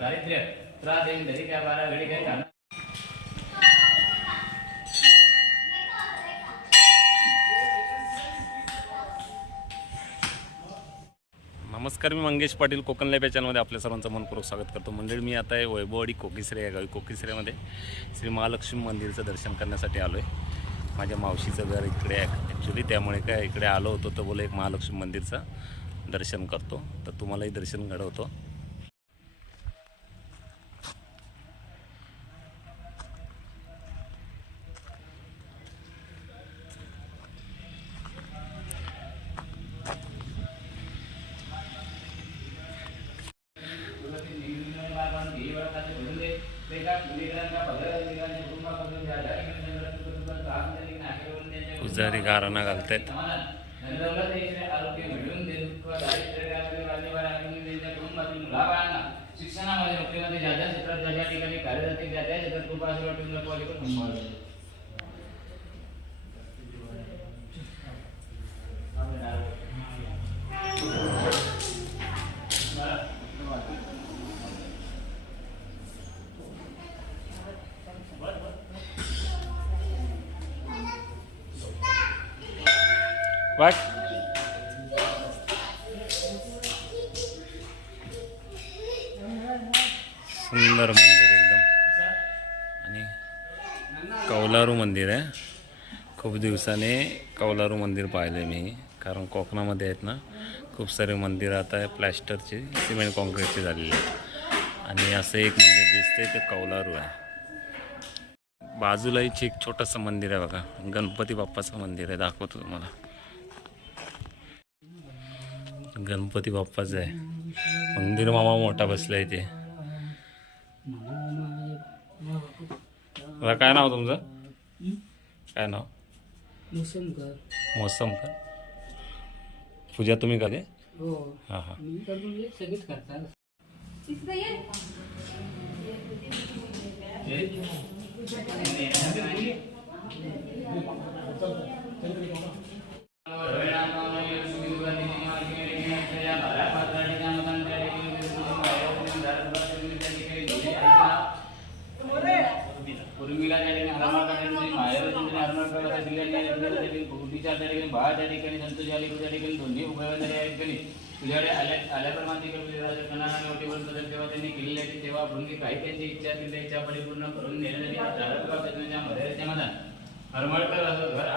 दारिद्र्य त्रास त्या बारा घडी नमस्कार मी मंगेश पाटील कोकण लाईफ या चॅनलमध्ये आपल्या सर्वांचं मनपूर्वक स्वागत करतो. मंडळी मी आता आहे वैभववाडी कोकिसरे या गावी. कोकिसऱ्यामध्ये श्री महालक्ष्मी मंदिरचं दर्शन करण्यासाठी आलो आहे माझ्या मावशीचं घर इकडे आहे ॲक्च्युली त्यामुळे काय इकडे आलो होतो तर बोला एक महालक्ष्मी मंदिरचं. दर्शन करतो. तर तुम्हालाही दर्शन घडवतो. पुजारी गाराणा घालतात शिक्षणामध्ये नोकरीमध्ये ज्या ज्या क्षेत्रात ज्या ज्या ठिकाणी कार्यरत त्या त्या क्षेत्रात नको सुंदर मंदिर एकदम. आणि कौलारू मंदिर आहे. खूप दिवसाने कौलारू मंदिर पाहिलं मी कारण कोकणामध्ये आहेत ना खूप सारे मंदिरं आता प्लॅस्टरचे सिमेंट कॉन्क्रीटचे झालेले आहेत. आणि असं एक मंदिर दिसतंय ते कौलारू आहे. बाजूला एक छोटंसं मंदिर आहे बघा गणपती बाप्पाचं मंदिर आहे दाखवतो तुम्हाला. गणपती बाप्पाचं आहे. मंदिर मामा मोठा बसलाय इथे. बघा, काय नाव तुमचं? काय नाव? मुसमकर. मोसम का पूजा तुम्ही करे हो. हां हां. मी तर म्हणजे सगळेच करतात. पूर्वीला त्या ठिकाणी हनुमान काढण्याची माहेर त्यांनी हनुमान काढायला दिलेल्या त्या ठिकाणी भूतीच्या त्या ठिकाणी बाळा त्या ठिकाणी संतोष आली त्या ठिकाणी दोन्ही उभ्या झाल्या या ठिकाणी. तुझ्याकडे आल्या आल्याप्रमाणे तिकडे तुझ्या कणाने ओटीवर बदल तेव्हा त्यांनी केलेली आहे तेव्हा भृंगी काही त्यांची इच्छा त्या इच्छा परिपूर्ण करून देण्यासाठी झाडाच्या मर्यादेच्या मनात. हरमळकर असं घर